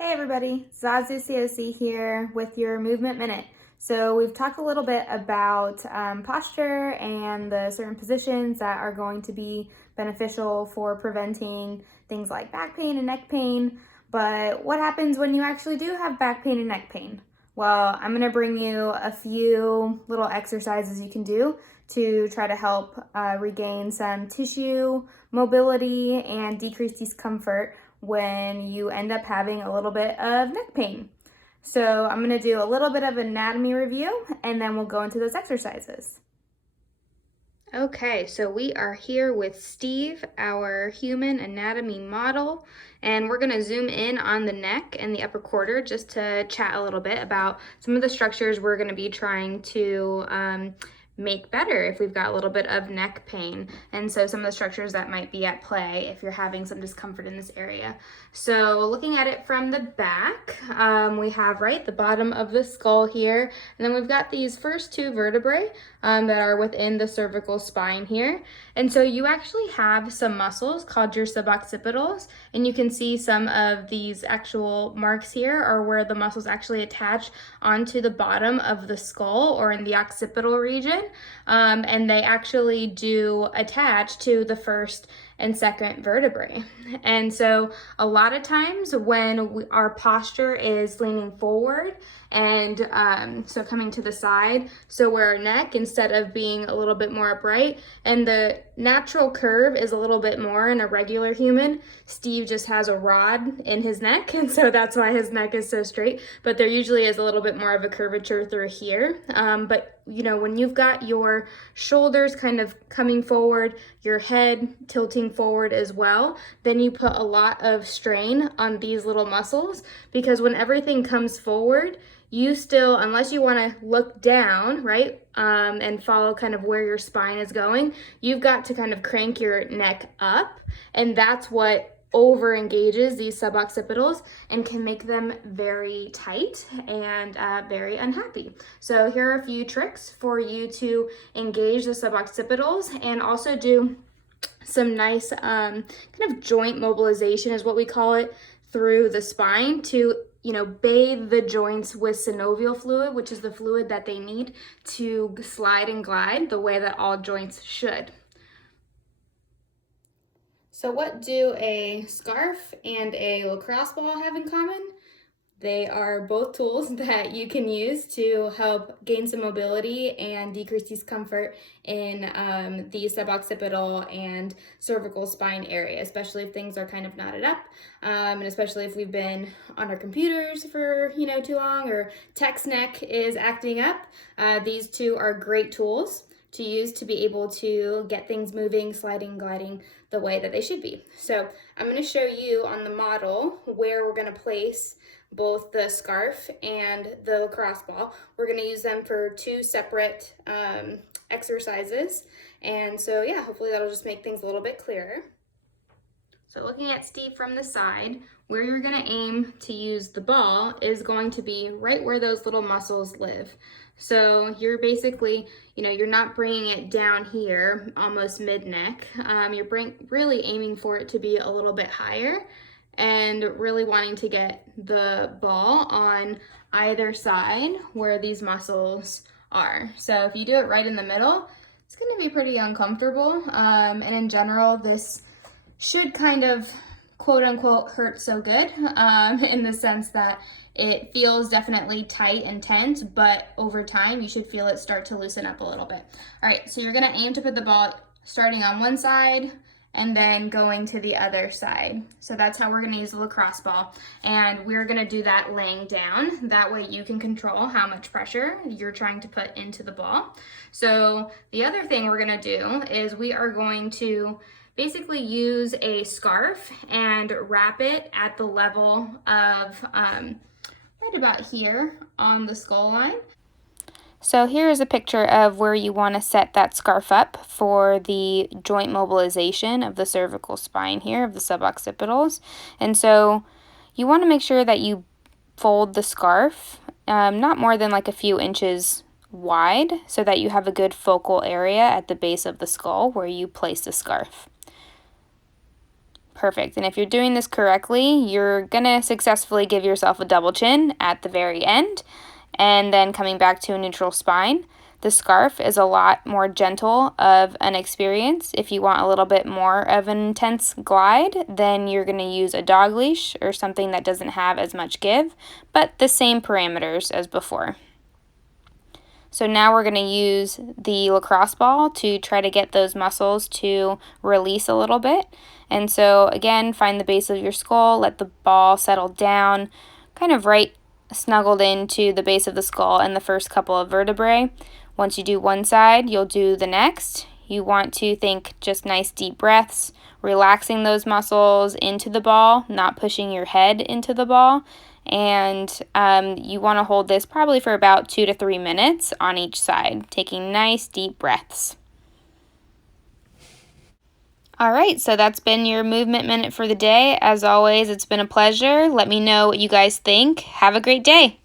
Hey everybody, Zazu COC here with your Movement Minute. So we've talked a little bit about posture and the certain positions that are going to be beneficial for preventing things like back pain and neck pain. But what happens when you actually do have back pain and neck pain? Well, I'm going to bring you a few little exercises you can do to try to help regain some tissue mobility and decrease discomfort when you end up having a little bit of neck pain. So I'm going to do a little bit of anatomy review and then we'll go into those exercises. Okay, so we are here with Steve, our human anatomy model, and we're going to zoom in on the neck and the upper quarter just to chat a little bit about some of the structures we're going to be trying to make better if we've got a little bit of neck pain, and so some of the structures that might be at play if you're having some discomfort in this area. So looking at it from the back, we have right the bottom of the skull here, and then we've got these first two vertebrae that are within the cervical spine here. And so you actually have some muscles called your suboccipitals, and you can see some of these actual marks here are where the muscles actually attach onto the bottom of the skull or in the occipital region. And they actually do attach to the first and second vertebrae. And so a lot of times when our posture is leaning forward and so coming to the side, so where our neck, instead of being a little bit more upright, and the natural curve is a little bit more in a regular human. Steve just has a rod in his neck, and so that's why his neck is so straight, but there usually is a little bit more of a curvature through here. But you know, when you've got your shoulders kind of coming forward, your head tilting forward as well, then you put a lot of strain on these little muscles, because when everything comes forward, you still, unless you want to look down, right, and follow kind of where your spine is going, you've got to kind of crank your neck up, and that's what over engages these suboccipitals and can make them very tight and very unhappy. So here are a few tricks for you to engage the suboccipitals and also do some nice kind of joint mobilization is what we call it, through the spine to, you know, bathe the joints with synovial fluid, which is the fluid that they need to slide and glide the way that all joints should. So what do a scarf and a lacrosse ball have in common? They are both tools that you can use to help gain some mobility and decrease discomfort in the suboccipital and cervical spine area, especially if things are kind of knotted up, and especially if we've been on our computers for too long, or text neck is acting up. These two are great tools to use to be able to get things moving, sliding, gliding the way that they should be. So I'm going to show you on the model where we're going to place both the scarf and the lacrosse ball. We're going to use them for two separate exercises. And so yeah, hopefully that'll just make things a little bit clearer. So looking at Steve from the side, where you're going to aim to use the ball is going to be right where those little muscles live. So you're basically, you're not bringing it down here, almost mid-neck. You're really aiming for it to be a little bit higher and really wanting to get the ball on either side where these muscles are. So if you do it right in the middle, it's going to be pretty uncomfortable. And in general, this should kind of quote unquote hurt so good in the sense that it feels definitely tight and tense, but over time you should feel it start to loosen up a little bit. All right, so you're gonna aim to put the ball starting on one side and then going to the other side. So that's how we're gonna use the lacrosse ball. And we're gonna do that laying down. That way you can control how much pressure you're trying to put into the ball. So the other thing we're gonna do is we are going to basically use a scarf and wrap it at the level of right about here on the skull line. So here is a picture of where you want to set that scarf up for the joint mobilization of the cervical spine here, of the suboccipitals. And so you want to make sure that you fold the scarf not more than like a few inches wide, so that you have a good focal area at the base of the skull where you place the scarf. Perfect. And if you're doing this correctly, you're gonna successfully give yourself a double chin at the very end, and then coming back to a neutral spine. The scarf is a lot more gentle of an experience. If you want a little bit more of an intense glide, then you're going to use a dog leash or something that doesn't have as much give, but the same parameters as before. So now we're going to use the lacrosse ball to try to get those muscles to release a little bit. And so again, find the base of your skull, let the ball settle down, kind of right snuggled into the base of the skull and the first couple of vertebrae. Once you do one side, you'll do the next. You want to think just nice deep breaths, relaxing those muscles into the ball, not pushing your head into the ball. And you want to hold this probably for about 2 to 3 minutes on each side, taking nice deep breaths. All right, so that's been your movement minute for the day. As always, it's been a pleasure. Let me know what you guys think. Have a great day.